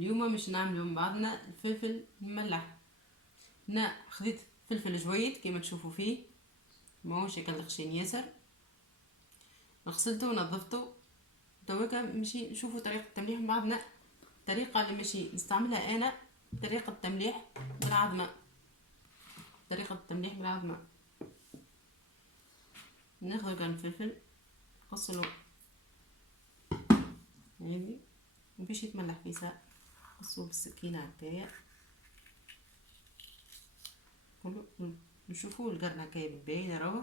اليوم مش نعملوا مع بعضنا الفلفل المملح. هنا خذيت فلفل جويد كما تشوفوا فيه، ماهوش هكا خشين ياسر. غسلته ونظفته. توكا مشي نشوفوا طريقة التمليح مع بعضنا. الطريقة اللي مشي نستعملها انا طريقة التمليح بالعظمة. طريقة التمليح بالعظمة، ناخذ كان الفلفل نغسلو هذي وباش يتملح في ساعة نقصوه بالسكينة هكايا كله. نشوفوا القرن هكايا باين راهو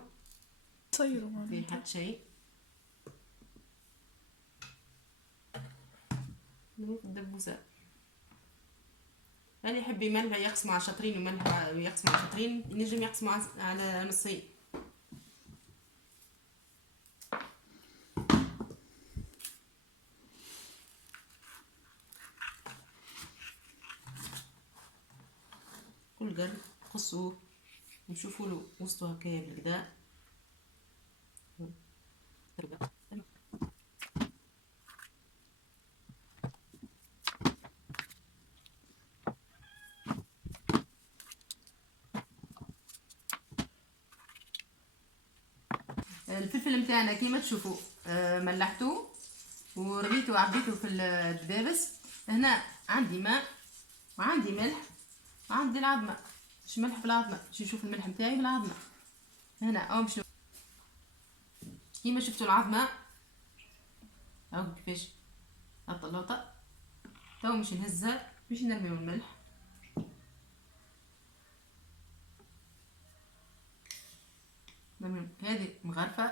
تصيروا في حد شيء نروح الدبوسة. اللي يحب يملح يقسم على شطرين ويملح يقسم على شطرين، ينجم يقسم على نصين. كل قرن نقصوه نشوفوا له وسطه هكايا بالكدا. الفلفل متاعنا كيما تشوفوا ملحته ورميته وعبيته في الدبابس. هنا عندي ماء وعندي ملح وعندي العظمه. باش ملح في العظمه، باش نشوف الملح متاعي بالعظمه. هنا او باش كيما شفتوا العظمه او كيفاش هطلوطه. تو باش نهزها باش نرميو الملح. هذه مغرفه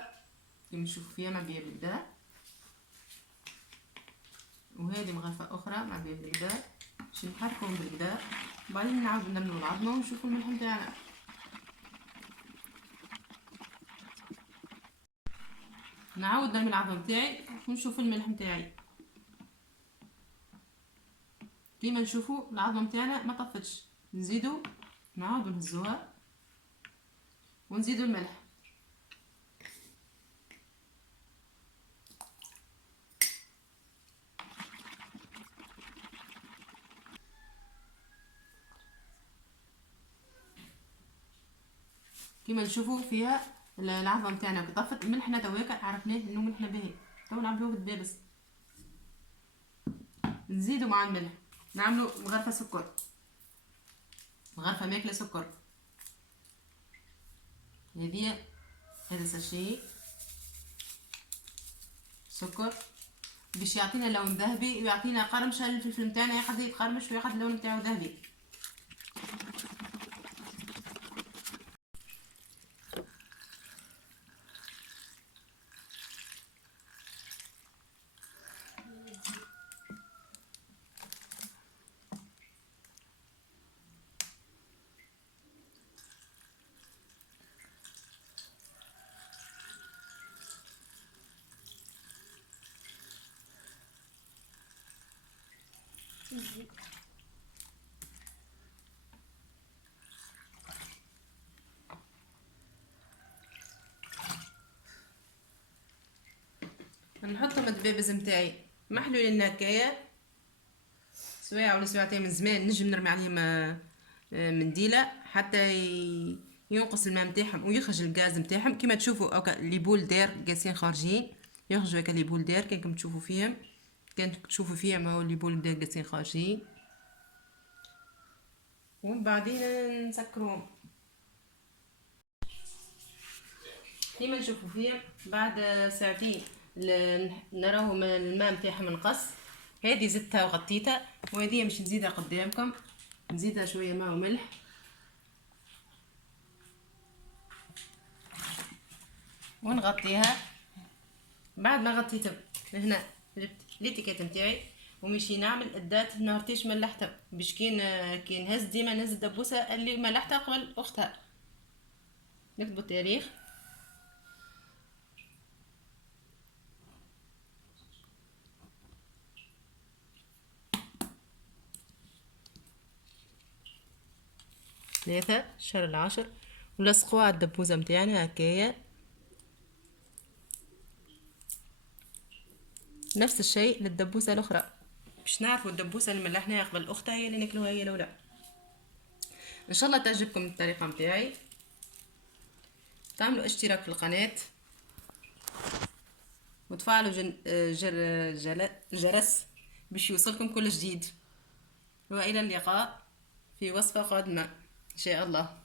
كيما تشوفوا فيها مع بيها بالكدا، وهذه مغرفه اخرى مع بيها بالكدا. باش نحركهم بالكدا وبعدين نعاود نرميو العظمه ونشوفوا الملح نتاعنا. نعاود نرمي العظمه نتاعي ونشوف الملح نتاعي. كيما نشوفوا العظمه نتاعنا ما طفتش، نزيدو نعاودو نهزوها ونزيدو الملح. كيما نشوفوا فيها العظمه نتاعنا طفت. ملحنا تويكا عرفناه انه ملحنا باهي، تو نعملوه بالدبابس. نزيدو مع الملح نعملو مغرفه سكر، مغرفه ماكله سكر. هذا ساشي سكر باش يعطينا لون ذهبي ويعطينا قرمشه. الفلفل نتاعنا ياخذ يتقرمش وياخذ اللون نتاعو ذهبي. نحطهم الدبابز نتاعي محلولين هكايا سوايع ولا سوايعتين من زمان. نجم نرمي عليهم منديله حتى ينقص الماء نتاعهم ويخرج الغاز نتاعهم. كيما تشوفوا هكا لي بول دير قاسين خارجين، يخرجوا هكا لي بول دير كانكم تشوفوا فيهم. كان تشوفوا فيهم هو لي بول دير قاسين خارجين. ومن بعدين نسكروهم كيما نشوفوا فيهم. بعد ساعتين نراهم الماء نتاعهم نقص. هذه زدتها وغطيتها، وهذه مش نزيدها قدامكم. نزيدها شويه ماء وملح ونغطيها. بعد ما غطيتها هنا جبت ليتيكيت نتاعي ومشي نعمل الدات نهارتيش ملحتها باش كي نهز ديما نهز الدبوسه اللي ملحتها قبل اختها. نكتبوا التاريخ. ثلاثة شهر العاشر ولصقوها على الدبوزة متاعنا هكايا. نفس الشيء للدبوسة الأخرى. باش نعرفوا الدبوسه اللي ملحناها قبل اختها هي اللي ناكلوها هي ولا لا. ان شاء الله تعجبكم الطريقه متاعي. تعملوا اشتراك في القناه وتفعلوا الجرس باش يوصلكم كل جديد. والى اللقاء في وصفه قادمه ان شاء الله.